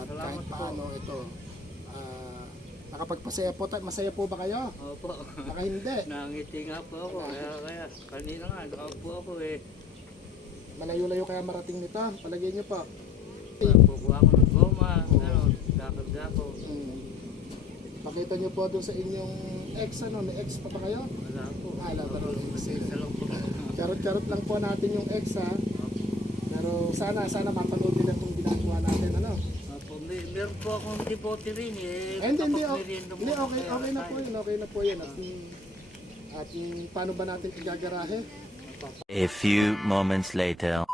at Salamat kahit po. paano ito. ah, nakapagpasaya po tayo. Masaya po ba kayo? Opo. Baka hindi. Nangiti nga po ako. Kaya, kaya kanina nga, nakaupo ako eh. Malayo-layo kaya marating nito. Palagay niyo po. Kukuha ko ng goma. Ano, dakag-dako. Hmm. Pakita niyo po doon sa inyong ex, ano, may ex pa ba kayo? Wala po. Ah, wala pa rin. Po. Charot-charot lang po natin yung ex ha. Pero sana, sana mapanood nila itong ginagawa natin, ano? Meron po akong devote rin eh. Eh, hindi, okay, hindi, okay, okay na po yun, okay na po yun. At, at paano ba natin igagarahe? A few moments later.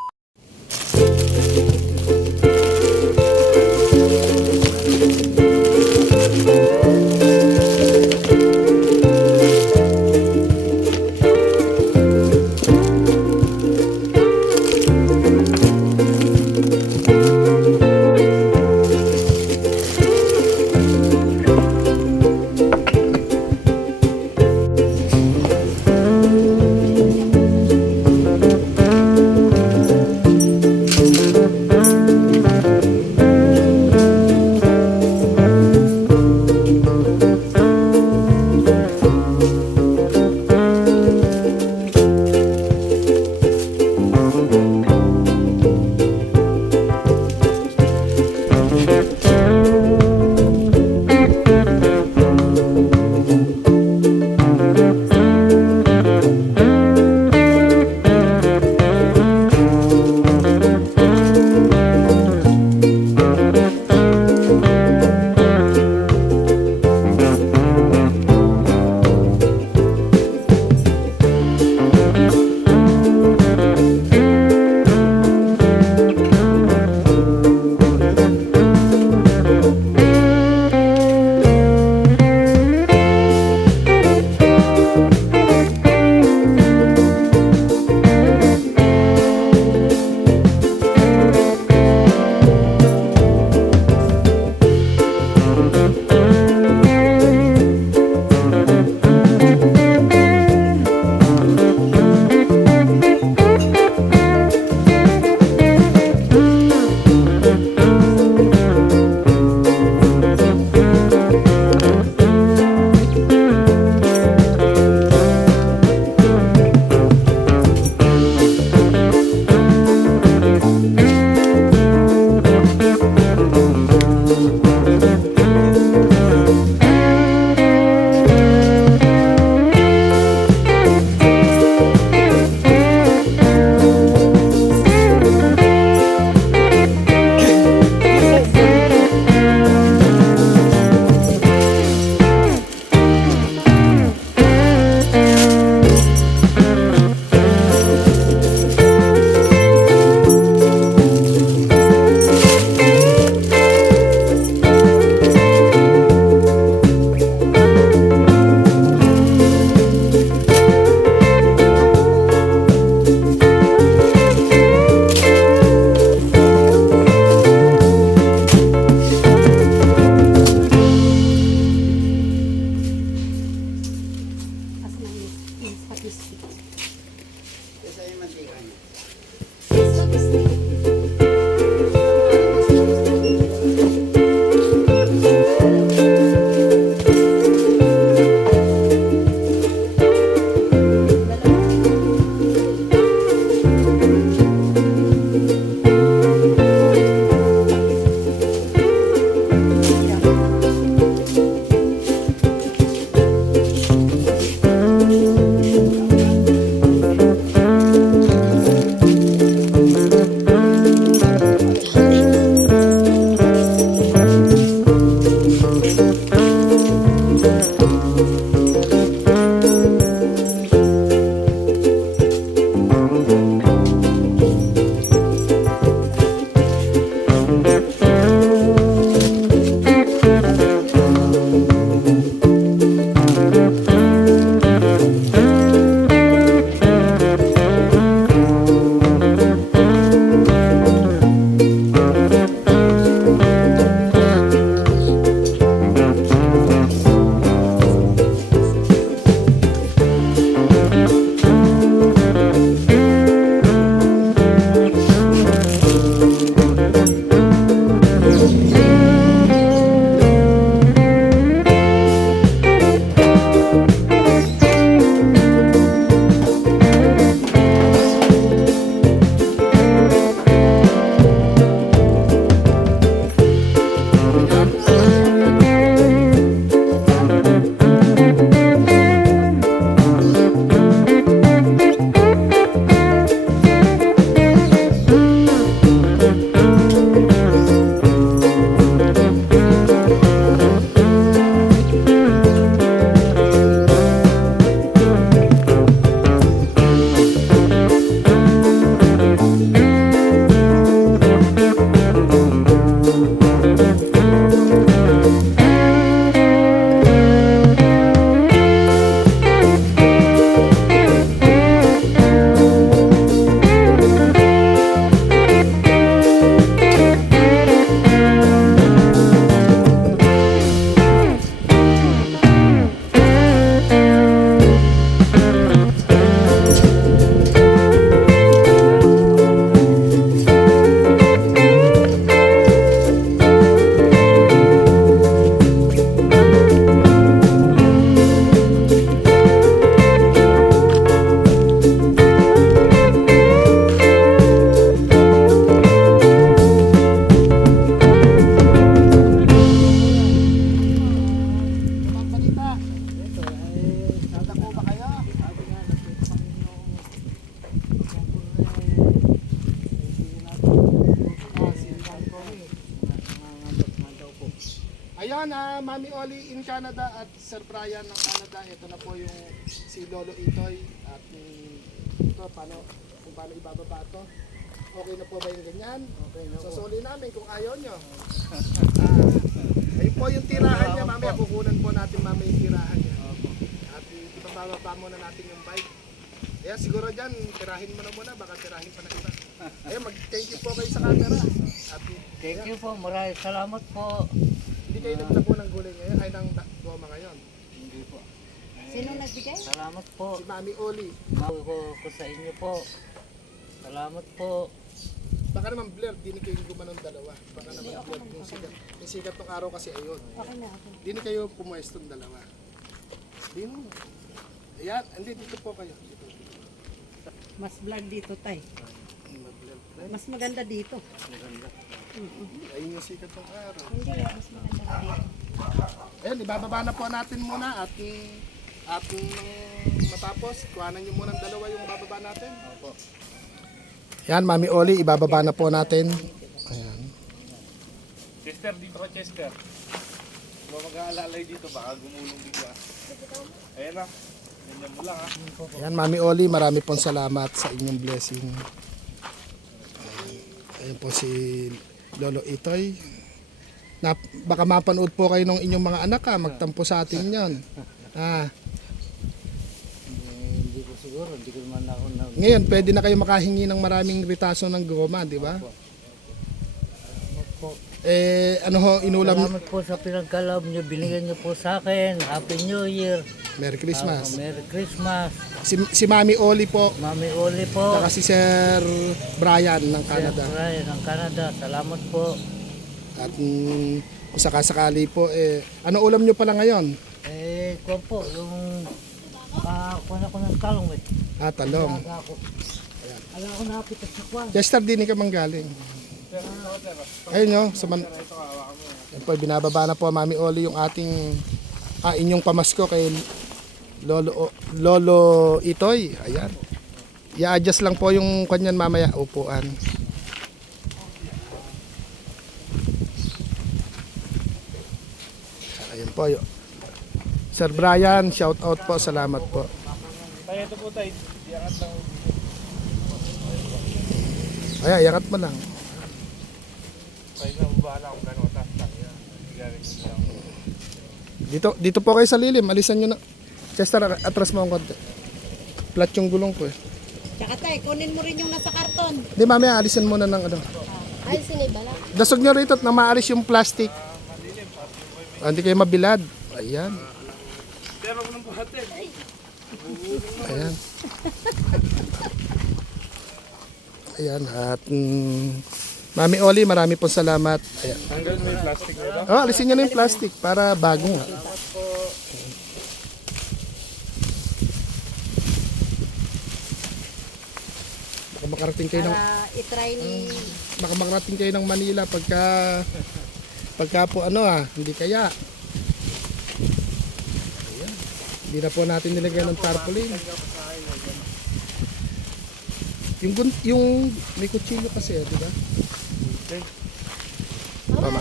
Namin kung ayaw nyo. Ah, ayun po yung tirahan niya. Mamaya kukunan po natin mamaya yung tirahan niya. At ibababa muna natin yung bike. Kaya siguro dyan, tirahin mo na muna. Baka tirahin pa na iba. Ayun, mag-thank you po kayo sa camera. At Thank you po. Maraming salamat po. hindi kayo nagtabo ng gulay ngayon. Ay, ng goma ngayon. Hindi po. Sino nagbigay? Salamat po. Si Mami Oli. Bago ko, ko sa inyo po. Salamat po. Baka naman blur, di ni kayo gumanong dalawa. Baka naman blur yung sikat. Yung sikat ng araw kasi ayun. Okay na, okay. Di ni kayo pumuesto ng dalawa. Di mo. Ayan, hindi dito po kayo. Dito. Mas vlog dito, tay. Mag-blur. Mas maganda dito. Ayun yung sikat ng araw. Hindi, mas maganda dito. Ayan, ibababa na po natin muna at at matapos, kuhanan nyo muna ng dalawa yung bababa natin. Opo. Yan, Mami Oli, ibababa na po natin. Ayan. Chester, dito ka Chester. Kung mag-aalalay dito, baka gumulong bigla. Ayan na. Ganyan mo lang ha. Ayan, Mami Oli, marami pong salamat sa inyong blessing. Ayan, po si Lolo Itoy. Na, baka mapanood po kayo ng inyong mga anak ha, magtampo sa atin yan. Ah, hindi ko siguro. Hindi ko naman ako. Ngayon, pwede na kayo makahingi ng maraming ritaso ng goma, di ba? Eh, ano ho, inulam, Salamat po sa pinagkalab niyo. Binigyan niyo po sa akin. Happy New Year. Merry Ah, Christmas. Merry Christmas. Si, si Mami Oli po, Mami Oli po. saka si Sir Brian ng Sir Canada. Brian ng Canada. Salamat po. At mm, kung sakasakali po, eh, ano ulam nyo pala ngayon? Eh, kung po, yung... Ah, kuha na ko ng talong eh. Ah, talong. Aga ako. Ala ako napitas sa kwan. Chester, din ka manggaling. Ayun nyo, sa man... Yan po, binababa na po Mami Oli yung ating ah, inyong pamasko kay Lolo Lolo Itoy. Ayan. I-adjust lang po yung kanyan mamaya upuan. Ayun po. yun. Sir Brian, shout out po. Salamat po. Tayo ito po tayo. Iangat lang. Ay, iangat mo lang. Tayo na bahala kung gano'n. Dito, dito po kayo sa lilim. Alisan nyo na. Chester, atras mo ang konti. Flat yung gulong ko eh. Tsaka tay, kunin mo rin yung nasa karton. Hindi, mamaya alisan muna ng ano. Ay, sinibala. Dasog nyo rito at na maalis yung plastic. Ah, hindi kayo mabilad. Ayan. Pero kung nang buhatin. Ayan. Ayan. At mm, Mami Oli, marami pong salamat. Ayan. Hanggang may plastic nito. Oh, alisin nyo na yung plastic para bago nga. Baka makarating kayo ng Para itry ni... baka makarating kayo ng Manila pagka pagka po ano ah, hindi kaya. Ayan. Hindi na po natin nilagyan ng tarpaulin. Yung gun- yung may kutsilyo kasi, ah, di ba? Tama.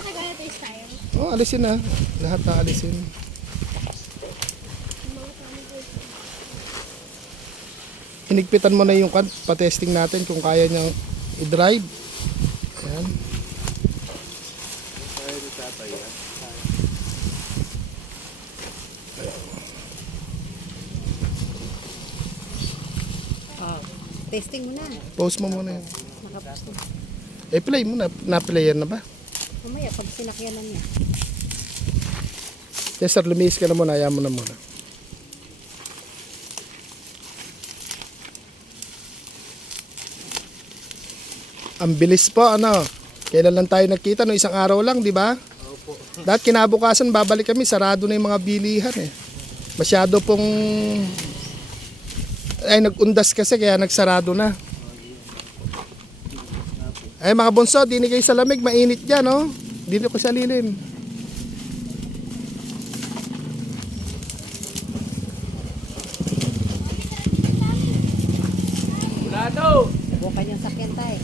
Oh, alisin na. Lahat na alisin. Hinigpitan mo na yung kan, pa-testing natin kung kaya niyang i-drive. Ayan. Oh, testing mo na. Post mo muna yun. Eh, play mo na. Na-player na ba? Mamaya, pag sinakyanan niya. Yes, sir. Lumihis ka na muna. Ayaw mo na muna. Ang bilis po, ano? Kailan lang tayo nagkita? No, isang araw lang, di ba? Dahil kinabukasan, babalik kami. Sarado na yung mga bilihan eh. Masyado pong... Ay, nag-undas kasi kaya nagsarado na. Ay, mga bunso, dini kayo sa lamig. Mainit dyan, no? Dito ko sa lilim. Subukan yung sakyan tay.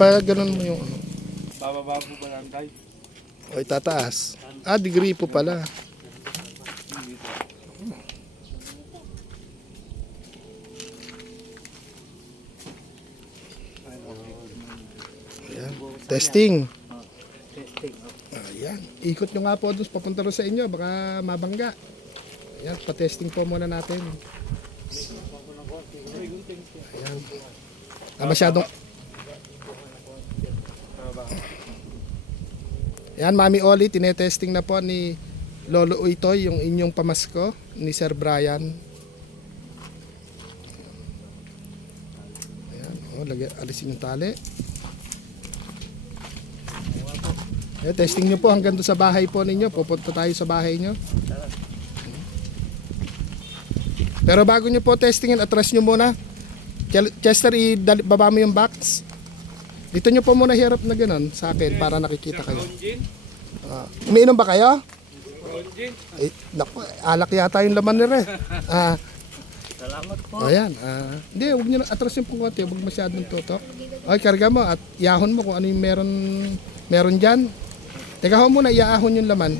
Pag ganun mo yung ano. Bababa po ba lang tayo? O itataas. Ah, degree po pala. Ayan. Testing. Testing. Ayan. Ikot nyo nga po doon papunta rin sa inyo. Baka mabangga. Ayan. Pa-testing po muna natin. Ayan. Ah, masyadong... Ayan, Mami Oli, tinetesting na po ni Lolo Uitoy yung inyong pamasko ni Sir Brian. Ayan, oh, lagyan, alisin yung tali. Eh, testing nyo po hanggang doon sa bahay po ninyo. Pupunta tayo sa bahay nyo. Pero bago nyo po testingin, atras nyo muna. Chester, ibaba mo yung box. Dito nyo po muna hirap na ganun sa akin para nakikita kayo. Ah, umiinom ba kayo? Eh, naku, alak yata yung laman nila eh. Ah, Salamat po. ayan. Ah, hindi, huwag nyo na atras yung konti. Huwag masyadong tutok. Okay, karga mo at iahon mo kung ano yung meron, meron dyan. Teka ho muna, iahon yung laman.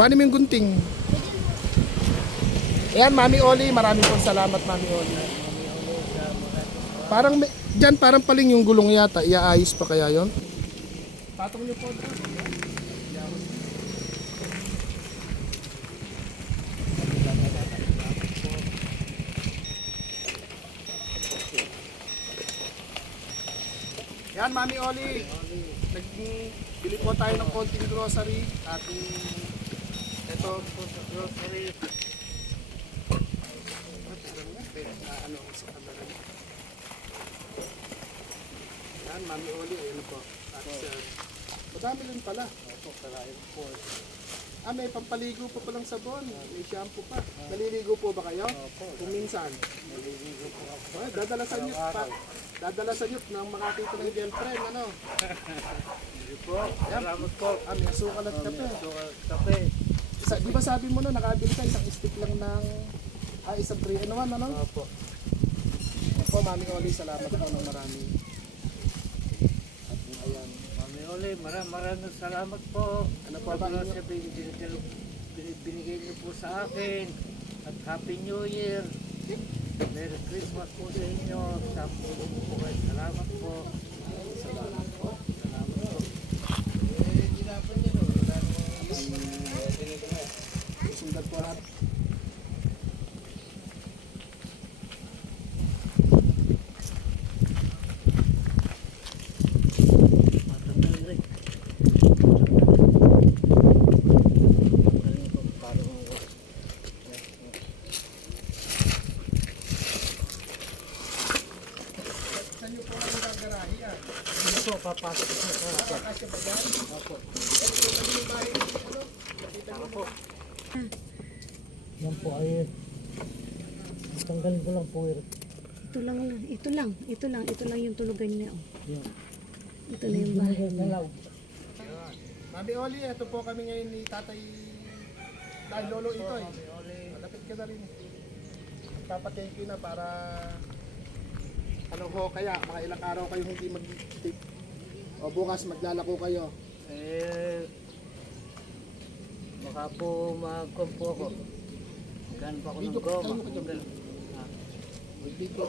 Kuhanin mo yung gunting. Ayan, Mami Oli. Maraming pong salamat, Mami Oli. Parang, may, dyan parang paling yung gulong yata. Iaayos pa kaya yon? Patong nyo po. Yan, Mami Oli. Nagbili po tayo ng konting grocery. At ito po sa grocery. Ah, ano sa camera niya. Yan, Mami Oli. Ayan po. At uh, madami rin pala. Opo, karain po. Ah, may pampaligo po palang sabon. May shampoo pa. Naliligo po ba kayo? Opo. Kung minsan. Naliligo po ako. Dadalasan nyo pa. Dadalasan nyo nang makakita ng girlfriend, ano? po. Salamat po. Ah, may asukal at kape. Kape. Sa, di ba sabi mo na nakabili ka isang stick lang ng ah, isang 3 in 1 ano? Opo. Opo, Mami Oli, salamat po ng marami. At ayan. Mami Oli, maraming maraming salamat po. Ano po Sa ba sa bin- binigay niyo po sa akin. At Happy New Year. Merry Christmas po sa inyo. Pulo po kayo. Salamat po. Salamat po. Salamat po. Sundan po natin. Matatay rin. Galing ko, parang ako. Saan nyo po kami gagarahe yan? Ano po, papasok ko sa Kakasya ba yan? Opo. Ito yung bahay niyo po, ano? Nakita niyo po. Yan po ay tanggalin ko lang po yun. Ito lang lang. Ito lang. Ito lang. Ito lang yung tulugan niya. Oh. Yan. Ito na yung bahay niya. Nalaw. Mami Oli, ito po kami ngayon ni Tatay Dahil Lolo Itoy. Malapit ka na rin. Papathank you na para ano ho kaya, mga ilang araw kayo hindi mag o bukas maglalako kayo. Eh, baka po mag-com po ako. Magkano pa ako ng goma? call mo ka dyan. Ganun. Ah, Dito.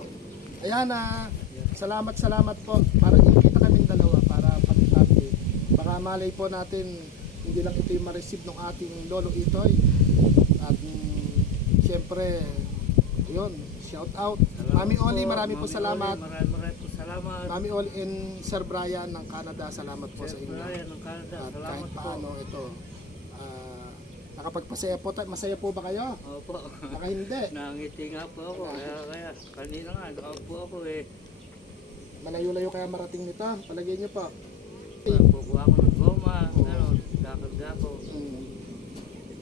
Ayan na, salamat salamat po. Para kita kaming dalawa para pag-update. Baka malay po natin hindi lang ito yung ma-receive ng ating Lolo Itoy. At mm, siyempre, yun, shout out. Mami Oli, marami po Mami salamat. Oli, Marami marami po salamat. Mami Oli and Sir Brian ng Canada, salamat po sa Sir inyo. Brian ng Canada, At salamat kahit po. paano ito, ah, nakapagpasaya po tayo. Masaya po ba kayo? Opo. Baka hindi. Nangiti nga po ako. Kaya, kaya, kanina nga, nakaupo ako eh. Malayo-layo kaya marating nito. Palagay niyo po. Kukuha ako ng goma, ano, dakarga ko. Hmm.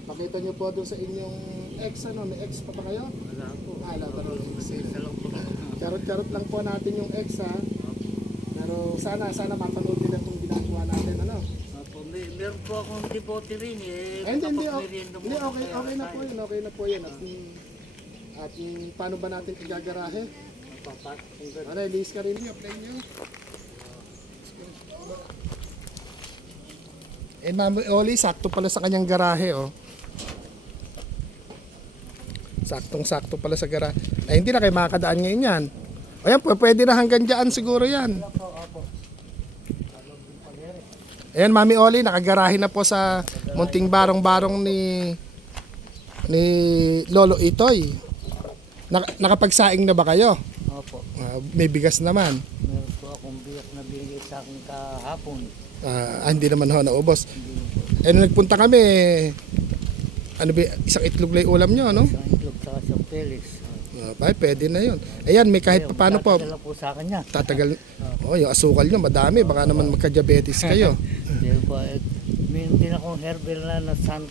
Pakita niyo po doon sa inyong ex, ano, may ex pa ba kayo? Wala po. Ah, wala pa rin. Isa lang po. Charot-charot lang po natin yung ex, ha? Pero sana, sana mapanood nila itong ginagawa natin, ano? Meron po akong devote rin eh. Eh, hindi, hindi, okay, hindi, okay, okay na po yun, okay na po yun. At, mm, at mm, paano ba natin igagarahe? Ano, release ka rin play niyo. Eh, Mami Oli, sakto pala sa kanyang garahe, oh. Saktong-sakto pala sa garahe. Ay, hindi na kayo makakadaan ngayon yan. Ayan, pwede na hanggang dyan siguro yan. Ayan, Mami Oli, nakagarahe na po sa munting barong-barong ni ni Lolo Itoy. Nak- nakapagsaing na ba kayo? Opo. Ah, may bigas naman. Meron po akong biyak na binigay sa akin kahapon. Ah, hindi naman ho naubos. Eh, nung nagpunta kami, ano ba, isang itlog lang yung ulam nyo, no? Sa itlog sa San Felix. Pa, pwede na yun. Ayan, may kahit paano po, Tatagal po sa akin yan. tatagal. Oh, yung asukal nyo, madami. Baka naman magka-diabetes kayo. Hindi po. May din akong herbal na na san...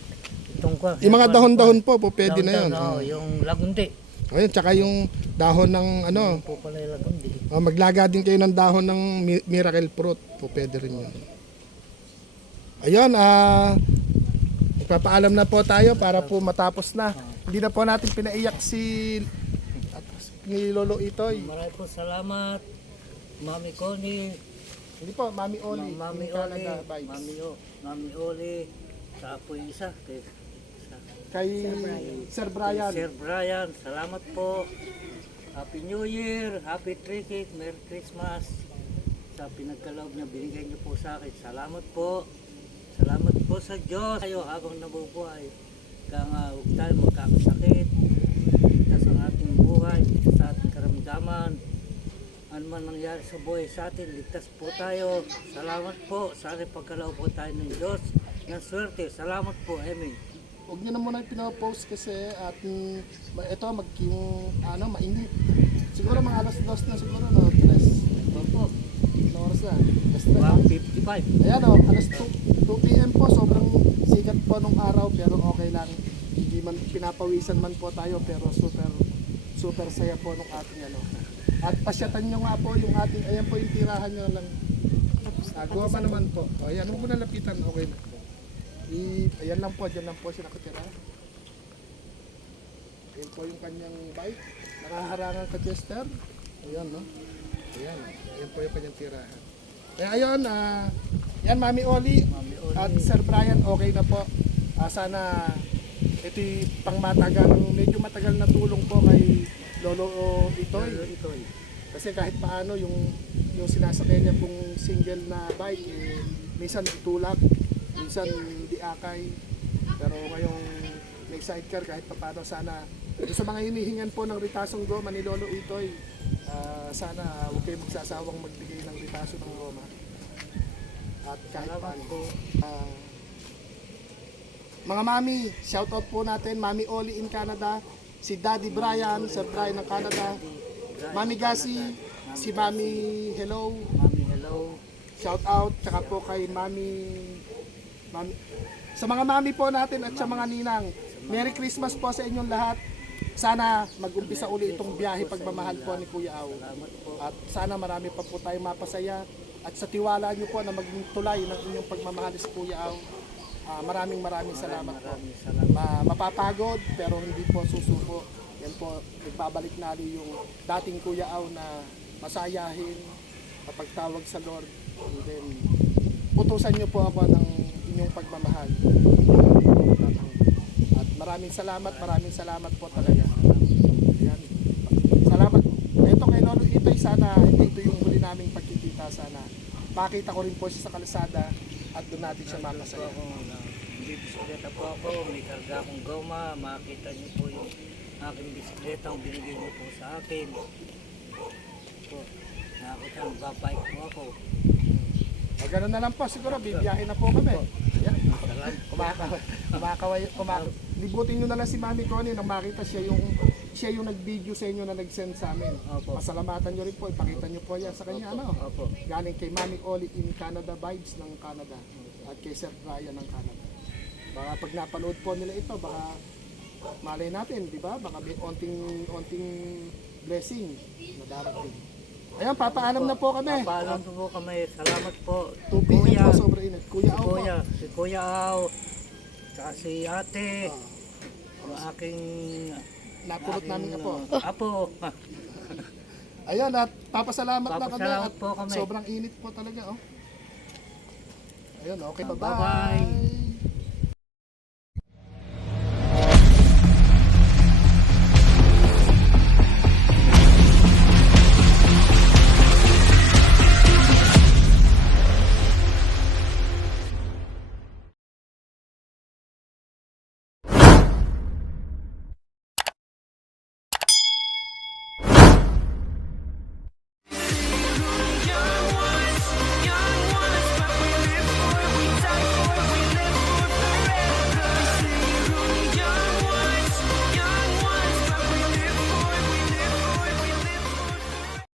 Itong ko. Yung mga dahon-dahon po, po pwede na yun. Oo, yung lagundi. Ayun, tsaka yung dahon ng ano, Po pala yung lagundi. oh, maglaga din kayo ng dahon ng mi- miracle fruit. Po pwede rin yun. Ayun, ah, Ipapaalam na po tayo para po matapos na. Hindi na po natin pinaiyak si ni Lolo Itoy. Maraming po salamat. Mami Connie. Hindi po, Mami Oli. Mami ng Oli. Canada Vibes. Mami, o, Mami Oli. Sa po yung isa. Kay, sa, Kay Sir Brian. Sir Brian. Salamat po. Happy New Year. Happy Tricket. Merry Christmas. Sa pinagkaloob na binigay niyo po sa akin. Salamat po. Salamat po sa Diyos. Kayo habang nabubuhay. Kaya nga huwag tayo magkakasakit. Buhay. Sa ating karamdaman. Ano man nangyari sa buhay sa atin, ligtas po tayo. Salamat po. Sana pagkaloob po tayo ng Diyos. Ng swerte. Salamat po. Amen. Huwag niyo na muna pinapost kasi at ito magking ano, mainit. Siguro mga alas dos na siguro no, tres. Opo. Ano oras na? Alas tres. 155. Ayan o, alas 2, 2 p.m. po, sobrang sikat po nung araw pero okay lang. Hindi man pinapawisan man po tayo pero super super saya po nung ating ano. At pasyatan nyo nga po yung ating, ayan po yung tirahan nyo lang. Nagawa pa naman po. O ayan, huwag mo na lapitan, okay na po. I, ayan lang po, dyan lang po siya nakatira. Ayan po yung kanyang bike. Nakaharangan ka Chester. Ayan no. Ayan, ayan po yung kanyang tirahan. Kaya ayun, ah, yan Mami Oli Mami Oli. at Sir Brian, okay na po. Ah, sana ito pang matagal, medyo matagal na tulong po kay Lolo Itoy. Itoy. Kasi kahit paano yung yung sinasakyan niya pong single na bike, eh, minsan itulak, minsan hindi akay. Pero ngayong may sidecar kahit paano sana sa mga hinihingan po ng ritasong goma ni Lolo Itoy, ah, sana huwag kayong magsasawang magbigay ng ritaso ng goma. At kahit paano. po. Mga mami, shoutout po natin, Mami Oli in Canada, si Daddy Brian, Sir Brian ng Canada, Mami Gasi, si Mami Hello, Mami, hello. shout out, tsaka po kay Mami, Mami, sa mga mami po natin at sa mga ninang, Merry Christmas po sa inyong lahat. Sana mag-umpisa uli itong biyahe pagmamahal po ni Kuya po. At sana marami pa po tayong mapasaya. At sa tiwala niyo po na maging tulay ng inyong pagmamahal si Kuya Aw. Ah, maraming maraming salamat po. Ma- mapapagod pero hindi po susuko. Yan po, nagbabalik natin yung dating Kuya Aw na masayahin kapag tawag sa Lord. And then, utusan niyo po ako ng inyong pagmamahal. At maraming salamat, maraming salamat po talaga. Yan. Salamat. Ito kay Lolo Itay, sana ito yung huli naming pagkikita. Sana makita ko rin po siya sa kalsada at doon natin siya ako, may bisikleta po ako, may karga akong goma, makita niyo po yung aking bisikleta ang binigay niyo po sa akin. Po, nakakita, nagbabike po ako. O ganun na lang po, siguro bibiyahe na po kami. Yan. Salamat. Kumakaway, kumakaway, kumakaway. Libutin nyo na lang si Mami Connie nang makita siya yung siya yung nag-video sa inyo na nag-send sa amin. Opo. Pasalamatan nyo rin po, ipakita nyo po yan sa kanya. Ano? Opo. Galing kay Mami Oli in Canada Vibes ng Canada at kay Sir Brian ng Canada. Baka pag napanood po nila ito, baka malay natin, di ba? Baka may onting, onting blessing na darating. Ayan, papaalam na po kami. Paalam po kami, salamat po. 2 p.m. Kuya, po, sobrang init. Kuya si Au po. Kuya, si Kuya Au, si ate, ang aking Napulot namin na po. Apo. Ayan, at papasalamat na kami. Papasalamat At po kami. sobrang init po talaga, oh. Ayun, okay. Bye-bye. Bye-bye.